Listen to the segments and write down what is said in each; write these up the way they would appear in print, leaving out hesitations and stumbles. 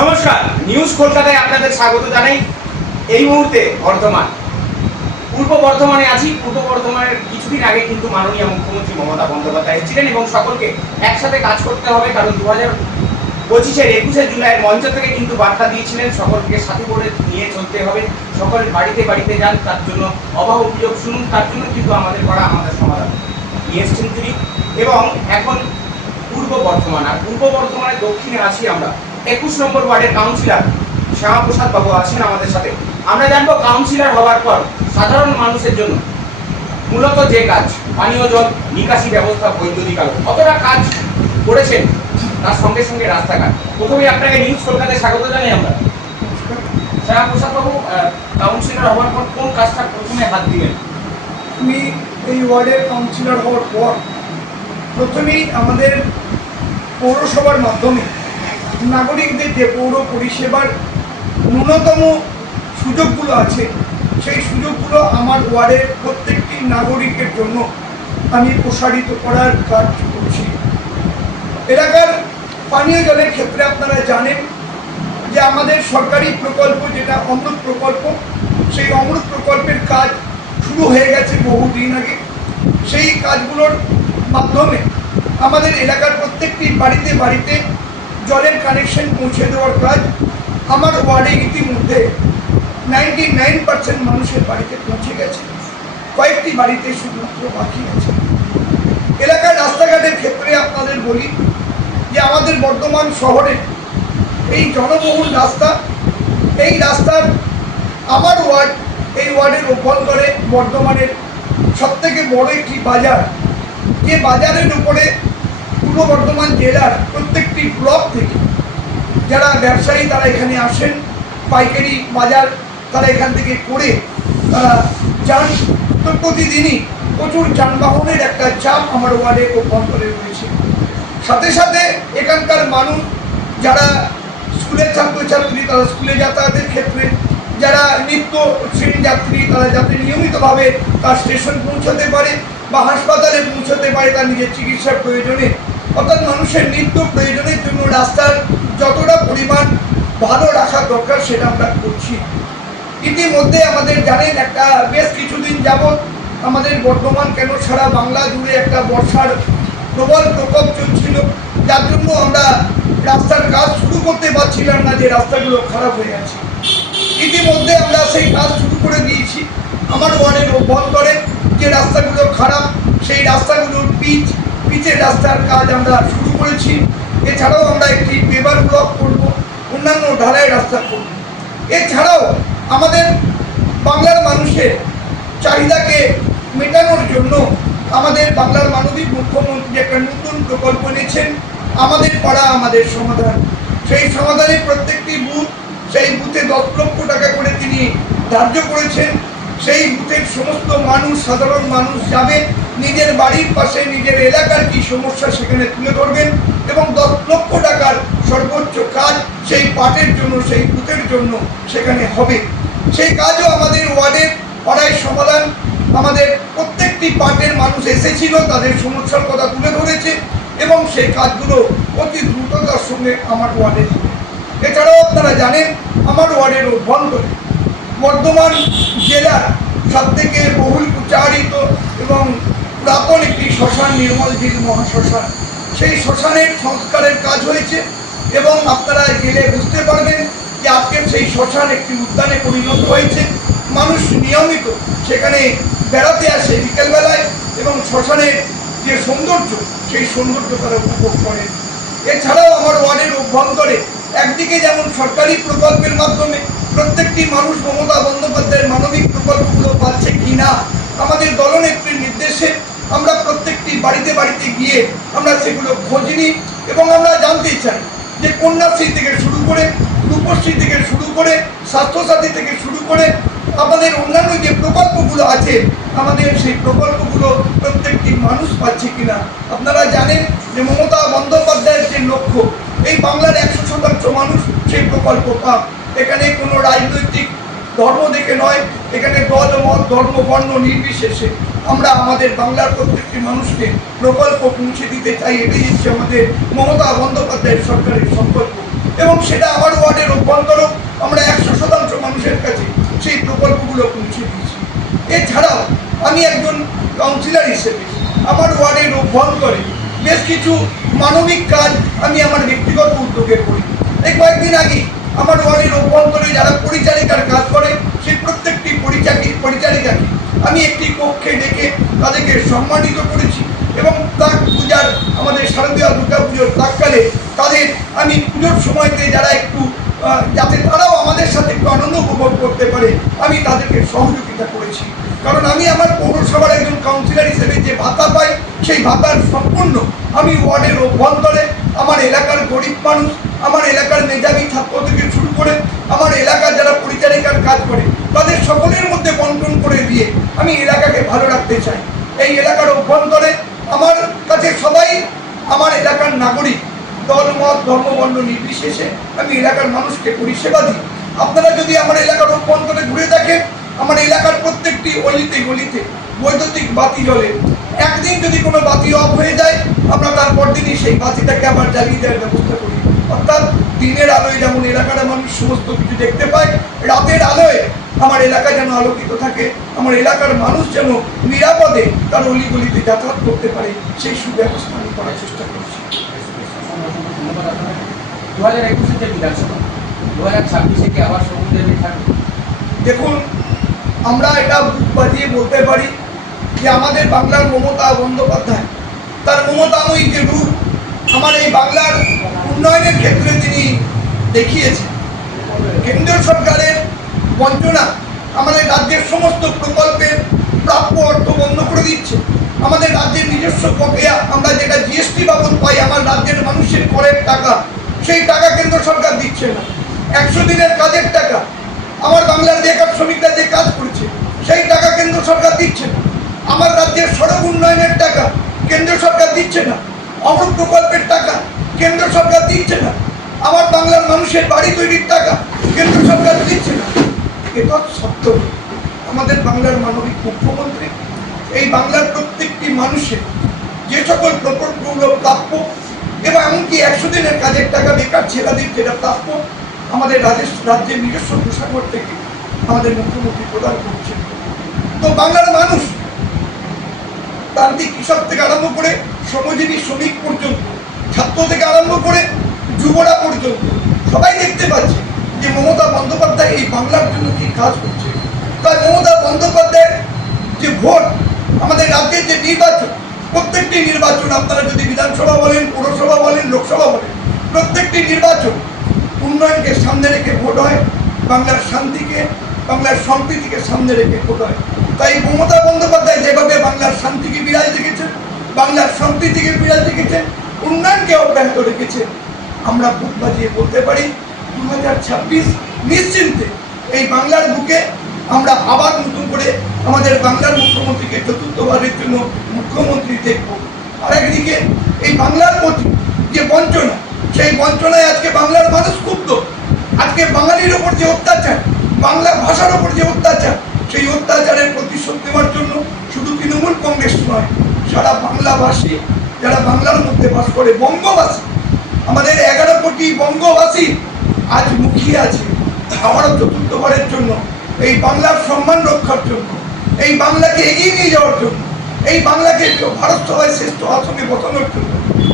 নমস্কার, নিউজ কলকাতায় আপনাদের স্বাগত জানাই। এই মুহূর্তে পূর্ব বর্ধমানে আছি। পূর্ব বর্ধমানের কিছুদিন আগে কিন্তু মাননীয় মুখ্যমন্ত্রী মমতা বন্দ্যোপাধ্যায় এসেছিলেন এবং সকলকে একসাথে কাজ করতে হবে, কারণ 2025-এর 21শে জুলাইয়ের মঞ্চ থেকে কিন্তু বার্তা দিয়েছিলেন সকলকে সাথে করে নিয়ে চলতে হবে, সকল বাড়িতে বাড়িতে যান, তার জন্য অভাব অভিযোগ শুনুন, তার জন্য কিন্তু আমাদের সমাধান নিয়ে এসেছেন তিনি। এবং এখন পূর্ব বর্ধমানের দক্ষিণে আছি আমরা। 21 নম্বর ওয়ার্ডের কাউন্সিলর শ্যামাপ্রসাদ বাবু আছেন আমাদের সাথে। আমরা জানবো কাউন্সিলর হওয়ার পর সাধারণ মানুষের জন্য মূলত যে কাজ, পানীয় জল নিকাশি ব্যবস্থা, বৈদ্যুতিক আলো, কতটা কাজ করেছেন, তার সঙ্গে সঙ্গে রাস্তাঘাট। প্রথমেই আপনাকে নিউজ কলকাতায় স্বাগত জানাই আমরা। শ্যামাপ্রসাদ বাবু, কাউন্সিলর হওয়ার পর কোন কাজটা প্রথমে হাত দিলেন? আমি এই ওয়ার্ডের কাউন্সিলর হওয়ার পর প্রথমেই আমাদের পৌরসভার মাধ্যমে নাগরিকদের যে পৌর পরিষেবার ন্যূনতম সুযোগগুলো আছে, সেই সুযোগগুলো আমার ওয়ার্ডের প্রত্যেকটি নাগরিকের জন্য আমি প্রসারিত করার কাজ করছি। এলাকার পানীয় জলের ক্ষেত্রে আপনারা জানেন যে আমাদের সরকারি প্রকল্প যেটা অমৃত প্রকল্প, সেই অমৃত প্রকল্পের কাজ শুরু হয়ে গেছে বহুদিন আগে। সেই কাজগুলোর মাধ্যমে আমাদের এলাকার প্রত্যেকটি বাড়িতে বাড়িতে জলের কানেকশন পৌঁছে দেওয়ার কাজ আমার ওয়ার্ডে ইতিমধ্যে 99% মানুষের বাড়িতে পৌঁছে গেছে। কয়েকটি বাড়িতে শুধুমাত্র বাকি আছে। এলাকার রাস্তাঘাটের ক্ষেত্রে আপনাদের বলি যে আমাদের বর্ধমান শহরে এই জনবহুল রাস্তা, এই রাস্তার আমার ওয়ার্ড, এই ওয়ার্ডের অভ্যন্তরে বর্ধমানের সবথেকে বড় একটি বাজার, যে বাজারের উপরে পূর্ব বর্ধমান জেলার প্রত্যেকটি ব্লক থেকে যারা ব্যবসায়ী তারা এখানে আসেন, পাইকারি বাজার তারা এখান থেকে করে তারা যান। তো প্রতিদিনই প্রচুর যানবাহনের একটা চাপ আমার ওয়ার্ডের অভ্যন্তরে রয়েছে। সাথে সাথে এখানকার মানুষ যারা স্কুলের ছাত্রছাত্রী, তারা স্কুলে যাতায়াতের ক্ষেত্রে, যারা নিত্য ট্রেন যাত্রী, তারা যাতে নিয়মিতভাবে তার স্টেশন পৌঁছাতে পারে বা হাসপাতালে পৌঁছাতে পারে তার নিজের চিকিৎসার প্রয়োজনে, অর্থাৎ মানুষের নিত্য প্রয়োজনের জন্য রাস্তার যতটা পরিমাণ ভালো রাখা দরকার সেটা আমরা করছি। ইতিমধ্যে আমাদের জানেন একটা বেশ কিছুদিন যাবৎ আমাদের বর্ধমান কেন সারা বাংলা জুড়ে একটা বর্ষার প্রবল প্রকোপ চলছিল, যার জন্য আমরা রাস্তার কাজ শুরু করতে পারছিলাম না, যে রাস্তাগুলো খারাপ হয়ে গেছে। ইতিমধ্যে আমরা সেই কাজ শুরু করে দিয়েছি। আমার ওয়ার্ডের অভ্যন্তরে যে রাস্তাগুলো খারাপ, সেই রাস্তাগুলোর পিচের রাস্তার কাজ আমরা শুরু করেছি। এছাড়াও আমরা একটি পেভার ব্লক করব, অন্যান্য ঢালাই রাস্তা করব। এছাড়াও আমাদের বাংলার মানুষের চাহিদাকে মেটানোর জন্য আমাদের বাংলার মানবিক মুখ্যমন্ত্রী একটা নতুন প্রকল্প নিয়েছেন, আমাদের পাড়া আমাদের সমাধান। সেই সমাধানে প্রত্যেকটি বুথ, সেই বুথে 10 লক্ষ টাকা করে তিনি ধার্য করেছেন। সেই বুথের সমস্ত মানুষ, সাধারণ মানুষ যাবে, নিজের বাড়ির পাশে নিজের এলাকার কি সমস্যা সেখানে তুলে ধরবেন এবং 10 লক্ষ টাকার সর্বোচ্চ কাজ সেই পার্টের জন্য, সেই বুথের জন্য সেখানে হবে। সেই কাজও আমাদের ওয়ার্ডের পাড়ায় সমাধান। আমাদের প্রত্যেকটি পার্টের মানুষ এসেছিল, তাদের সমস্যার কথা তুলে ধরেছে এবং সেই কাজগুলো অতি দ্রুততার সঙ্গে আমার ওয়ার্ডে হবে। এছাড়াও আপনারা জানেন আমার ওয়ার্ডের অভ্যন্তরে বর্ধমান জেলার সবথেকে বহুল প্রচারিত এবং পুরাতন একটি শ্মশান, নির্মলঝিল মহাশ্মশান, সেই শ্মশানের সংস্কারের কাজ হয়েছে এবং আপনারা গেলে বুঝতে পারবেন যে আজকের সেই শ্মশান একটি উদ্যানে পরিণত হয়েছে। মানুষ নিয়মিত সেখানে বেড়াতে আসে বিকেলবেলায় এবং শ্মশানের যে সৌন্দর্য, সেই সৌন্দর্য তারা উপভোগ করে। এছাড়াও আমার ওয়ার্ডের অভ্যন্তরে একদিকে যেমন সরকারি প্রকল্পের মাধ্যমে প্রত্যেকটি মানুষ মমতা বন্দ্যোপাধ্যায়ের মানবিক প্রকল্পগুলো পাচ্ছে কি না, আমাদের দলনেত্রীর নির্দেশে আমরা প্রত্যেকটি বাড়িতে বাড়িতে গিয়ে আমরা সেগুলো খোঁজ নিই এবং আমরা জানতে চাই যে কন্যাশ্রী থেকে শুরু করে, রূপশ্রী থেকে শুরু করে, স্বাস্থ্যসাথী থেকে শুরু করে আমাদের অন্যান্য যে প্রকল্পগুলো আছে, আমাদের সেই প্রকল্পগুলো প্রত্যেকটি মানুষ পাচ্ছে কিনা। আপনারা জানেন যে মমতা বন্দ্যোপাধ্যায়ের যে লক্ষ্য, এই বাংলার 100% মানুষ সেই প্রকল্প পাক। এখানে কোনো রাজনৈতিক ধর্ম দেখে নয়, এখানে দল, মত, ধর্ম, বর্ণ নির্বিশেষে আমরা আমাদের বাংলার প্রত্যেকটি মানুষকে প্রকল্প পৌঁছে দিতে চাই। এটাই হচ্ছে আমাদের মমতা বন্দ্যোপাধ্যায়ের সরকারের সংকল্প। এবং সেটা আমার ওয়ার্ডের অভ্যন্তর আমরা 100% মানুষের কাছে সেই প্রকল্পগুলো পৌঁছে দিয়েছি। এছাড়াও আমি একজন কাউন্সিলর হিসেবে আমার ওয়ার্ডের অভ্যন্তরে বেশ কিছু মানবিক কাজ আমি আমার ব্যক্তিগত উদ্যোগে করি। এই কয়েকদিন আগে আমার ওয়ার্ডের অভ্যন্তরে যারা পরিচারিকার কাজ করে সেই প্রত্যেকটি পরিচারিকাকে আমি একটি কক্ষে ডেকে তাদেরকে সম্মানিত করেছি এবং তার পূজার আমাদের শারদীয় দুর্গা পুজোর প্রাককালে তাদের আমি পুজোর সময়তে যারা একটু যাতে তারাও আমাদের সাথে একটু আনন্দ উপভোগ করতে পারে আমি তাদেরকে সহযোগিতা করেছি। কারণ আমি আমার পৌরসভার একজন কাউন্সিলর হিসেবে যে ভাতা পাই সেই ভাতার সম্পূর্ণ আমি ওয়ার্ডের অভ্যন্তরে আমার এলাকার গরিব মানুষ, আমার এলাকার মেধাবী ছাত্র থেকে শুরু করে আমার এলাকার যারা পরিচারিকার কাজ করে তাদের সকলের মধ্যে বন্টন করে দিয়ে আমি এলাকাকে ভালো রাখতে চাই। এই এলাকার অভ্যন্তরে আমার কাছে সবাই আমার এলাকার নাগরিক, দল মত ধর্ম বর্ণ নির্বিশেষে আমি এলাকার মানুষকে পরিষেবা দিই। আপনারা যদি আমার এলাকার অভ্যন্তরে ঘুরে দেখেন আমার এলাকার প্রত্যেকটি অলিতে গলিতে বৈদ্যুতিক বাতি জ্বলে। একদিন যদি কোনো বাতি অফ হয়ে যায় আমরা তারপর দিনই সেই বাতিটাকে আবার জ্বালিয়ে দেওয়ার ব্যবস্থা করি। অর্থাৎ দিনের আলোয় যেমন এলাকার মানুষ সমস্ত কিছু দেখতে পায়, রাতের আলোয় আমার এলাকা যেন আলোকিত থাকে, আমার এলাকার মানুষ যেন নিরাপদে তার অলিগলিতে যাতায়াত করতে পারে সেই সুব্যবস্থা আমি করার চেষ্টা করছি। 2021 যে বিধানসভা 2026 কি আবার সমুদ্রে থাকবে? দেখুন, আমরা এটা বুক বাজিয়ে বলতে পারি যে আমাদের বাংলার মমতা বন্দ্যোপাধ্যায় তার মমতাময়ী যে রূপ আমার এই বাংলার উন্নয়নের ক্ষেত্রে তিনি দেখিয়েছেন। কেন্দ্রীয় সরকারের বঞ্চনা আমাদের রাজ্যের সমস্ত প্রকল্পের প্রাপ্য অর্থ বন্ধ করে দিচ্ছে। আমাদের রাজ্যের নিজস্ব বকেয়া আমরা যেটা জিএসটি বাবদ পাই আমার রাজ্যের মানুষের করের টাকা, সেই টাকা কেন্দ্র সরকার দিচ্ছে না। 100 দিনের কাজের টাকা আমার বাংলার বেকার শ্রমিকরা যে কাজ করছে সেই টাকা কেন্দ্র সরকার দিচ্ছে না। আমার রাজ্যের সড়ক উন্নয়নের টাকা কেন্দ্র সরকার দিচ্ছে না। অমৃত প্রকল্পের টাকা কেন্দ্র সরকার দিচ্ছে না। আমার বাংলার মানুষের বাড়ি তৈরির টাকা কেন্দ্র সরকার দিচ্ছে না। এটা সত্য। আমাদের বাংলার মানবিক মুখ্যমন্ত্রী এই বাংলার প্রত্যেকটি মানুষের যে সকল প্রকল্পগুলো প্রাপ্য এবং এমনকি 100 দিনের কাজের টাকা বেকার ছেলেদের যেটা প্রাপ্য আমাদের রাজ্যের নিজস্ব কোষাগার থেকে আমাদের মুখ্যমন্ত্রী প্রদান করছেন। তো বাংলার মানুষ প্রান্তিক কৃষক থেকে আরম্ভ করে শ্রমজীবী শ্রমিক পর্যন্ত, ছাত্র থেকে আরম্ভ করে যুবরা পর্যন্ত সবাই দেখতে পাচ্ছে যে মমতা বন্দ্যোপাধ্যায় এই বাংলার জন্য কি কাজ করছে। তাই মমতা বন্দ্যোপাধ্যায়ের যে ভোট, আমাদের রাজ্যের যে নির্বাচন, প্রত্যেকটি নির্বাচন আপনারা যদি বিধানসভা বলেন, পৌরসভা বলেন, লোকসভা বলেন, প্রত্যেকটি নির্বাচন উন্নয়নকে সামনে রেখে ভোট হয়, বাংলার শান্তিকে, বাংলার সম্প্রীতিকে সামনে রেখে ভোট হয়। তাই মমতা বন্দ্যোপাধ্যায় যেভাবে বাংলার শান্তিকে বিরাজ রেখেছেন, বাংলার সম্প্রীতিকে বিরাজ রেখেছেন, উন্নয়নকে অব্যাহত রেখেছেন, আমরা বুক বাজিয়ে বলতে পারি 2026 নিশ্চিন্তে এই বাংলার বুকে আমরা আবার নতুন করে আমাদের বাংলার মুখ্যমন্ত্রীকে চতুর্থবারের জন্য মুখ্যমন্ত্রী দেখব। আর একদিকে এই বাংলার প্রতি যে বঞ্চনা, সেই বঞ্চনায় আজকে বাংলার মানুষ ক্ষুব্ধ। আজকে বাঙালির ওপর যে অত্যাচার, বাংলা ভাষার ওপর যে অত্যাচার, সেই অত্যাচারের প্রতিশোধ নেওয়ার জন্য শুধু তৃণমূল কংগ্রেস নয়, সারা বাংলাভাষী যারা বাংলার মধ্যে বাস করে, বঙ্গবাসী, আমাদের 11 কোটি বঙ্গবাসী আজ মুখিয়ে আছে আবারও চতুর্থবারের জন্য এই বাংলার সম্মান রক্ষার জন্য, এই বাংলাকে এগিয়ে নিয়ে যাওয়ার জন্য, এই বাংলাকে ভারত সভায় শ্রেষ্ঠ আসনে বসানোর জন্য,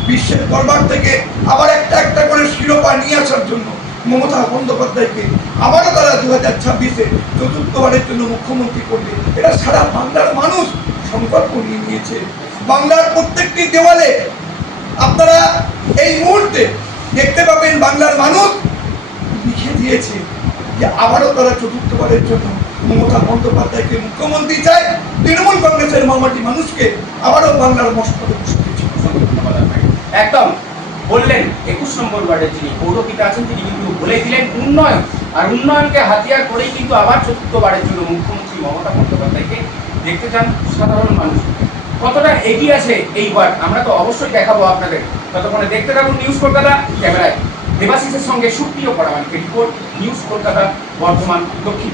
বিশ্বের দরবার থেকে আবার একটা একটা করে শিরোপা নিয়ে আসার জন্য মমতা বন্দ্যোপাধ্যায়কে আবারও তারা 2026-এ চতুর্থবারের জন্য মুখ্যমন্ত্রী করবে। এটা সারা বাংলার মানুষ সংকল্প নিয়ে নিয়েছে। বাংলার প্রত্যেকটি দেওয়ালে আপনারা এই মুহূর্তে দেখতে পাবেন বাংলার মানুষ লিখে দিয়েছে যে আবারও তারা চতুর্থবারের জন্য মমতা বন্দ্যোপাধ্যায়কে মুখ্যমন্ত্রী চায়। তৃণমূল কংগ্রেসের মামাটি মানুষকে আবারও বাংলার মস্তকে বসে দিয়েছে। একদম বললেন 21 নম্বর ওয়ার্ডের যিনি পৌরপিতা আছেন তিনি কিন্তু বলে দিলেন উন্নয়ন, আর উন্নয়নকে হাতিয়ার করেই কিন্তু আবার চতুর্থবারের জন্য মুখ্যমন্ত্রী মমতা বন্দ্যোপাধ্যায়কে দেখতে চান সাধারণ মানুষ। কতটা এগিয়ে আছে এই ওয়ার্ড আমরা তো অবশ্যই দেখাবো আপনাদের। ততক্ষণে দেখতে থাকুন নিউজ কলকাতা। ক্যামেরায় দেবাশিসের সঙ্গে সুপ্রিয় পরামানিকের রিপোর্ট, নিউজ কলকাতা, বর্ধমান দক্ষিণ।